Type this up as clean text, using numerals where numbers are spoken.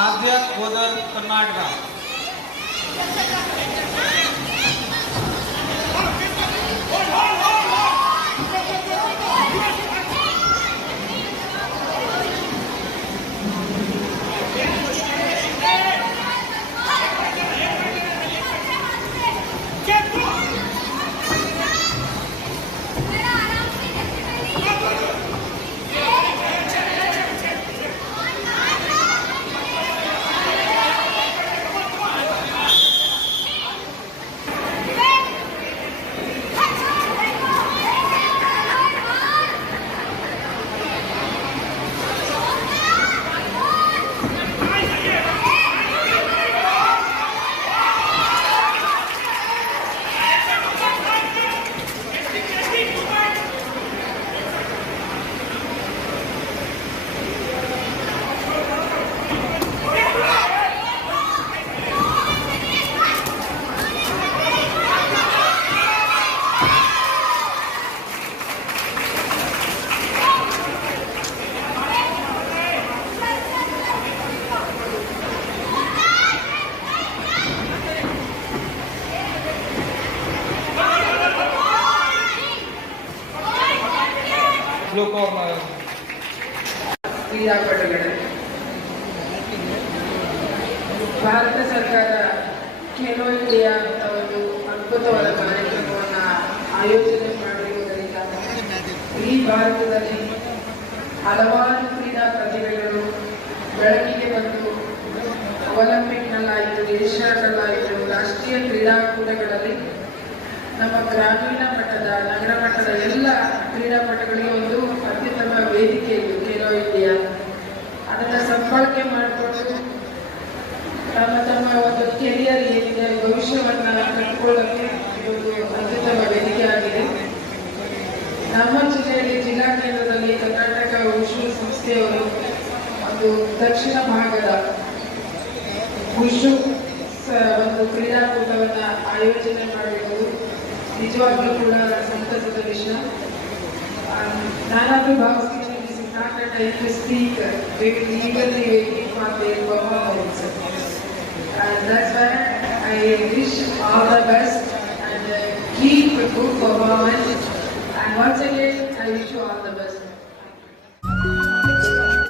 ಆದ್ಯ ಗೋದರ್ ಕರ್ನಾಟಕ. ಕ್ರೀಡಾಪಟುಗಳು ಭಾರತ ಸರ್ಕಾರ ಖೇಲೋ ಇಂಡಿಯಾ ಅಂತ ಒಂದು ಅದ್ಭುತವಾದ ಕಾರ್ಯಕ್ರಮವನ್ನು ಆಯೋಜನೆ ಮಾಡಿರುವುದರಿಂದ ಈ ಭಾರತದಲ್ಲಿ ಹಲವಾರು ಕ್ರೀಡಾ ಪ್ರತಿಭೆಗಳು ಬೆಳಕಿಗೆ ಬಂದು ಒಲಿಂಪಿಕ್ನಲ್ಲಾಯಿತು, ಏಷ್ಯಾದಲ್ಲಾಯಿತು, ರಾಷ್ಟ್ರೀಯ ಕ್ರೀಡಾಕೂಟಗಳಲ್ಲಿ ನಮ್ಮ ಗ್ರಾಮೀಣ ಮಟ್ಟದ, ನಗರ ಮಟ್ಟದ ಎಲ್ಲ ಕ್ರೀಡಾಪಟುಗಳಿಗೆ ಒಂದು ಅತ್ಯುತ್ತಮ ವೇದಿಕೆ ಇದು ಖೇಲೋ ಇಂಡಿಯಾ. ಅದನ್ನು ಸಂಪಾದನೆ ಮಾಡಿಕೊಂಡು ತಮ್ಮ ಒಂದು ಕೆರಿಯರ್ ಏನಿದೆ, ಭವಿಷ್ಯವನ್ನು ಕಟ್ಟಿಕೊಳ್ಳೋಕ್ಕೆ ಇದೊಂದು ಅತ್ಯುತ್ತಮ ವೇದಿಕೆ ಆಗಿದೆ. ನಮ್ಮ ಜಿಲ್ಲೆಯಲ್ಲಿ ಜಿಲ್ಲಾ ಕೇಂದ್ರದಲ್ಲಿ ಕರ್ನಾಟಕ ಉಷು ಸಂಸ್ಥೆಯವರು ಒಂದು ದಕ್ಷಿಣ ಭಾಗದ ಉಷು ಒಂದು ಕ್ರೀಡಾಕೂಟವನ್ನು ಆಯೋಜನೆ ಮಾಡಿರುವುದು ನಿಜವಾಗ್ಲೂ ಕೂಡ ಸಂತಸದ ವಿಷಯ. ನಾನಾದ್ರೂ ಭಾವಿಸ್ತೀನಿ, this is not a time to speak. We will eagerly waiting for their performance. And that's why I wish all the best and keep a good performance. And once again, I wish you all the best.